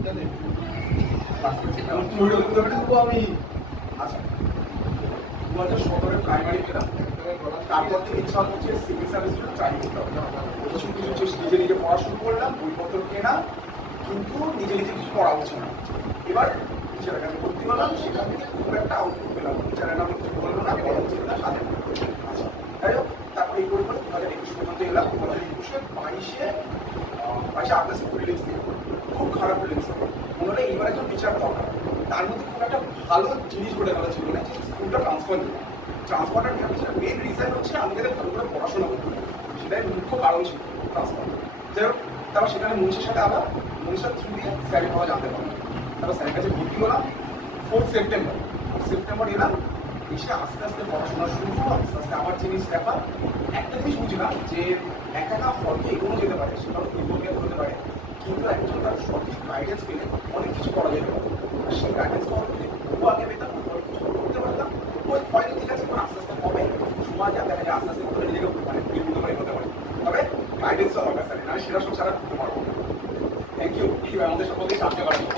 আমি আচ্ছা 2017 প্রাইমারি পেলাম, তারপর থেকে ইচ্ছা হচ্ছে সিভিল সার্ভিসের ট্রাই করতে হবে। কিছু কিছু নিজে নিজে পড়া শুরু করলাম, বইপত্র কেনা, কিন্তু নিজে নিজে কিছু পড়া হচ্ছে না। এবার টিচারের কাছে ভর্তি হলাম, সেখান থেকে খুব একটা আউটপুট পেলাম। টিচারের নামে কিছু বলবো না, পড়া হচ্ছে না, সাথে আচ্ছা তাই হোক। তারপর এই করে 2021 পর্যন্ত এলাম। 2021-22-এ আকাশে প্রিলিমস দিয়ে খুব খারাপ প্রিলিমস হবে, মনে হলো এইবার একজন টিচার দরকার। তার মধ্যে খুব একটা ভালো জিনিস ঘটে গেল ছিল না, যে স্কুলটা ট্রান্সফার দিল। ট্রান্সফারটা নেওয়ার পিছনে মেন রিজন হচ্ছে আমাদের ভালো করে পড়াশোনা করতে হবে, সেটাই মুখ্য কারণ ছিল ট্রান্সফার। যাই হোক, তারপর সেখানে মুন্সির সাথে আবার মুন্সির থ্রু দিয়ে স্যারের ভাবে জানতে পারলাম। তারপর স্যারের কাছে ভর্তি হলাম 4 সেপ্টেম্বর এলাম। এসে আস্তে আস্তে পড়াশোনা শুরু, আস্তে আস্তে আমার জিনিস দেখা। একটা জিনিস বুঝলাম যে একা ফলকে এগোনো যেতে পারে, সেটাও দুর্বলকে হতে পারে, কিন্তু একজন তার সঠিক গাইডেন্স পেলে অনেক কিছু করা যেতে পারে। আর সেই গাইডেন্স পাওয়ার পেলে খুব আগে পেতাম, অনেক কিছু করতে পারতাম। ওই হয়তো ঠিক আছে, আস্তে আস্তে হবে, সময় যা দেখা যায় আস্তে আস্তে করে নিজেকে হতে পারে, হতে পারে। তবে গাইডেন্স দরকার স্যার, আমি সেটা সব ছাড়া করতে পারবো। থ্যাংক ইউ আমাদের সকলকে সাহায্য করার জন্য।